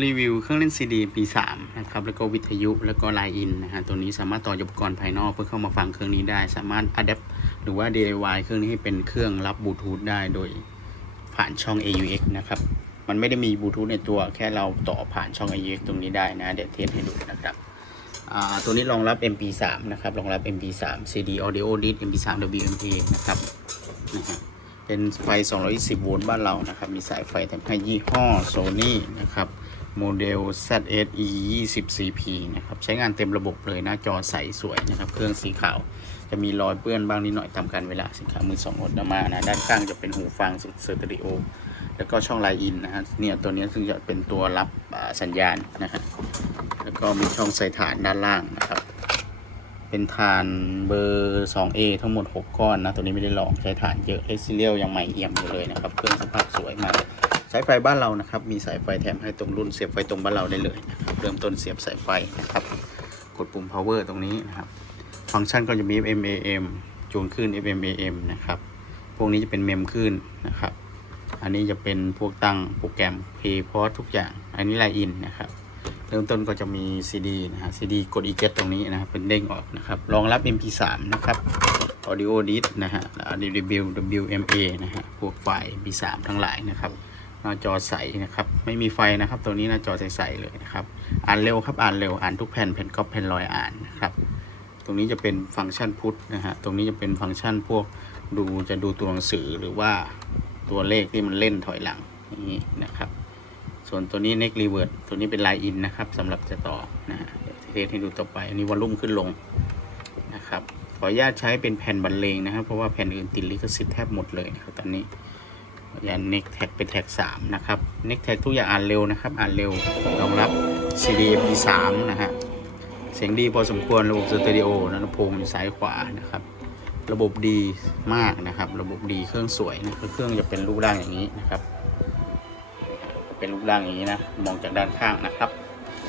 รีวิวเครื่องเล่นซีดีปี3นะครับแล้วก็วิทยุแล้วก็ไลน์อินนะฮะตัวนี้สามารถต่ออุปกรณ์ภายนอกเพื่อเข้ามาฟังเครื่องนี้ได้ สามารถอัดแอปหรือว่า DIY เครื่องนี้ให้เป็นเครื่องรับบลูทูธได้โดยผ่านช่อง AUX นะครับ มันไม่ได้มีบลูทูธในตัวแค่เราต่อผ่านช่อง AUX ตรงนี้ได้นะ เดี๋ยวเทสให้ดูนะครับอ่าตัวนี้รองรับ MP3 นะครับรองรับ MP3 CD Audio Disc MP3 WMA นะครับนะฮะเป็นไฟ 220 โวลต์บ้านเรานะครับ มีสายไฟแถมให้ยี่ห้อ Sony นะครับ โมเดล ZSE 20 CP นะครับ ใช้งานเต็มระบบเลยหน้าจอใสสวยนะครับ เครื่องสีขาว จะมีรอยเปื้อนบ้างนิดหน่อยตามการเวลาสินค้ามือสองรถมานะ ด้านข้างจะเป็นหูฟังสุดสเตอริโอ แล้วก็ช่องไลน์อินนะฮะเนี่ยตัวนี้ซึ่งจะเป็นตัวรับสัญญาณนะฮะแล้วก็มีช่องใส่ฐานด้านล่างนะครับ เป็นฐานเบอร์ 2A ทั้งหมด 6 ก้อนนะ ตัวนี้ไม่ได้ลองใช้ฐานเยอะเลซิเลียลยังใหม่เอี่ยมอยู่เลยนะครับ เครื่องสภาพสวยมาก สายไฟบ้านเรานะครับ มีสายไฟแถมให้ตรงรุ่นเสียบไฟตรงบ้านเราได้เลยนะครับเริ่มต้นเสียบสายไฟนะครับ กดปุ่ม power ตรงนี้นะครับ ฟังก์ชันก็จะมี FM AM จูนขึ้น FM AM นะครับ พวกนี้จะเป็นเมมขึ้นนะครับ อันนี้จะเป็นพวกตั้งโปรแกรม Play พอทุกอย่าง อันนี้ไลน์อินนะครับ เริ่มต้นก็จะมี CD นะฮะ CD กด e-get ตรงนี้นะครับ เป็นเด้งออกนะครับ รองรับ MP3 นะครับ Audio Disc นะฮะ W WMA นะฮะ พวกไฟล์ MP3 ทั้งหลายนะครับ หน้าจอใสนะครับ ไม่มีไฟนะครับ ตัวนี้หน้าจอใสๆเลยนะครับ อ่านเร็วครับ อ่านเร็ว อ่านทุกแผ่น แผ่นก๊อปแผ่นลอยอ่านนะครับ ตรงนี้จะเป็นฟังก์ชันพุทนะฮะ ตรงนี้จะเป็นฟังก์ชันพวกดูจะดูตัวหนังสือหรือว่าตัวเลขที่มันเล่นถอยหลังนี้นะครับ ส่วนตัวนี้ neck revert ตัวนี้เป็น line in นะครับสำหรับจะต่อนะฮะเทสให้ดูต่อไป อันนี้วอลลุ่มขึ้นลงนะครับ ขออนุญาตใช้เป็นแผ่นบรรเลงนะครับ เพราะว่าแผ่นอื่นติดลิขสิทธิ์แทบหมดเลยนะครับตอนนี้ ออนุญาต neck tag เป็นแท็ก3นะครับ neck tag ทุกอย่างอ่านเร็วนะครับ อ่านเร็วรองรับ CD MP3 นะฮะ เสียงดีพอสมควรระบบสเตอริโอนะลำโพงอยู่ซ้ายขวานะครับ ระบบดีมากนะครับ ระบบดีเครื่องสวยนะเครื่องจะเป็นรูปร่างอย่างนี้นะครับ เป็นรูปร่างอย่างนี้นะ มองจากด้านข้างนะครับ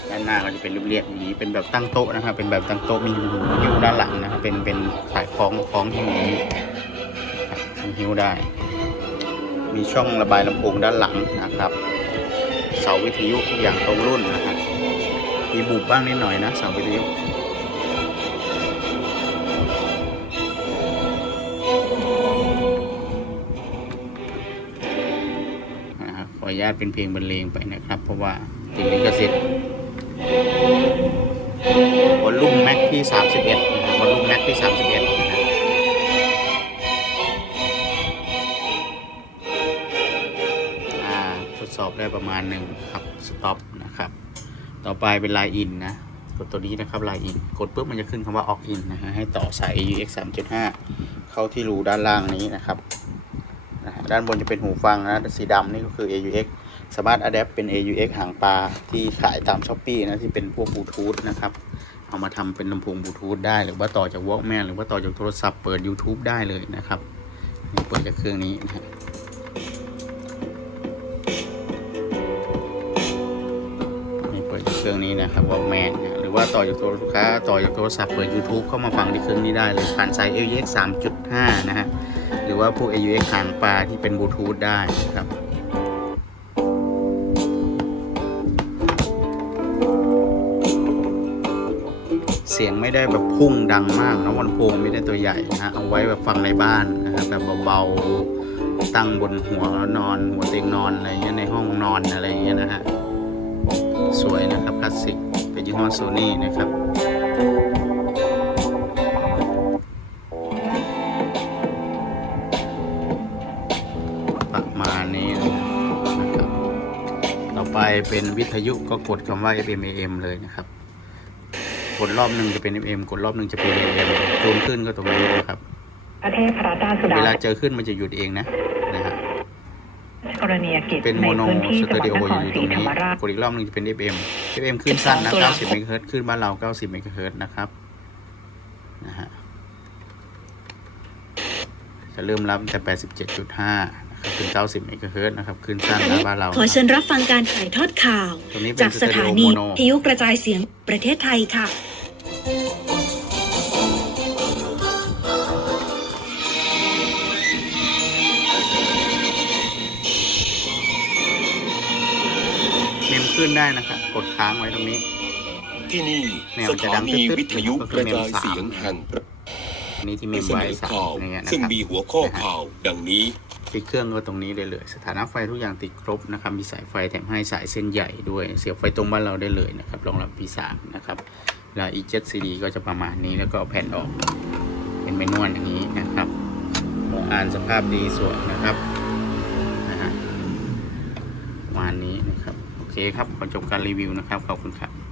ด้านหน้าก็จะเป็นเรียบๆอย่างนี้ เป็นแบบตั้งโต๊ะนะครับ เป็นแบบตั้งโต๊ะมีหูหิ้วด้านหลังนะครับ เป็นเป็นสายคล้องคล้องหิ้วอย่างนี้ทำหิ้วได้ มีช่องระบายลำโพงด้านหลังนะครับ เสาวิทยุทุกอย่างตรงรุ่นนะครับมีบุบบ้างนิดหน่อยนะเสาวิทยุนะครับขออนุญาตเป็นเพลงบรรเลงไปนะครับ เพราะว่าติดลิขสิทธิ์วอลลุ่มแม็กที่ 31 สอบได้ประมาณหนึ่งครับสต็อปนะครับ ต่อไปเป็นไลน์อินนะกดตัวนี้นะครับไลน์อินกดปุ๊บมันจะขึ้นคำว่า opt in นนะฮะให้ต่อสาย AUX 3.5 เข้าที่รูด้านล่างนี้นะครับนะด้านบนจะเป็นหูฟังนะสีดำนี่ก็คือ AUX สามารถ adapt เป็น AUX หางปลาที่ขายตาม s h อ p e e นะที่เป็นพวกบลูทูธนะครับ เอามาทำเป็นลำโพงบลูทูธได้ หรือว่าต่อจาก Walkman หรือว่าต่อจากโทรศัพท์เปิด YouTube ได้เลยนะครับ เปิดจากเครื่องนี้นะ เครื่องนี้นะครับ Walkman นหรือว่าต่อจากตัวลูกค้าต่อจากโทรศัพท์เปิด YouTube เข้ามาฟังที่เครื่องนี้ได้เลยผ่านสาย AUX 3.5 นะฮะหรือว่าพวก AUX หางปลาที่เป็นบลูทูธได้นะครับเสียงไม่ได้แบบพุ่งดังมากนะวันโพงไม่ได้ตัวใหญ่นะเอาไว้แบบฟังในบ้านนะครับแบบเบาๆตั้งบนหัวนอน หัวเตียงนอนอะไรเงี้ยในห้องนอนอะไรเงี้ยนะฮะ สวยนะครับคลาสสิกเป็นยี่ห้อโซนี่นะครับประมาณนี้นะครับ ต่อไปเป็นวิทยุก็กดคำว่า FM AM เลยนะครับ กดรอบหนึ่งจะเป็น FM กดรอบหนึ่งจะเป็น AM จูนขึ้นก็ตรงนี้นะครับ ประเทศพระราชาสุดาเวลาเจอขึ้นมันจะหยุดเองนะนะฮะ กรณียกิจเป็นในโมโนพื้นที่สจังเตหวัอดริโอนครอยู่ศตรรีงธรนี้รมราชกดอีกรอบหนึ่งจะเป็น FM FM ขึ้นสั้นนะตุลา90เมกะเฮิรตซ์ขึ้นบ้านเรา 90เมกะเฮิรตซ์นะครับนะฮะจะเริ่มรับแต่ 87.5นะครับถึง90เมกะเฮิรตซ์นะครับขึ้นสั้นนะบ้านเรา ขอเชิญรับฟังการถ่ายทอดข่าวตรงนี้เป็นจากสถานีสเตอริโอโมโนวิทยุกระจายเสียงประเทศไทยค่ะ ขึ้นได้นะครับ กดค้างไว้ตรงนี้ ที่นี่แนวสจะถาดังนีตึ๊ดๆวิทยุก็กคือระเมมจายสามเสียงแห่งประอันนี้ที่เมเสมนไว้อสามข่าวเนี่ยนะซึ่งครับมีหัวข้อนะฮะข่าวดังนี้ปิดเครื่องก็ตรงนี้เลยเลย สถานะไฟทุกอย่างติดครบนะครับ มีสายไฟแถมให้สายเส้นใหญ่ด้วย เสียบไฟตรงบ้านเราได้เลยนะครับ รองรับ P3 นะครับ แล้ว E7 CD ก็จะประมาณนี้แล้วก็เอาแผ่นออก เป็นเมนวลอย่างนี้นะครับมองอ่านสภาพดีสวยนะครับนะฮะประมาณนี้นะครับ โอ เคครับขอจบการรีวิวนะครับขอบคุณครับ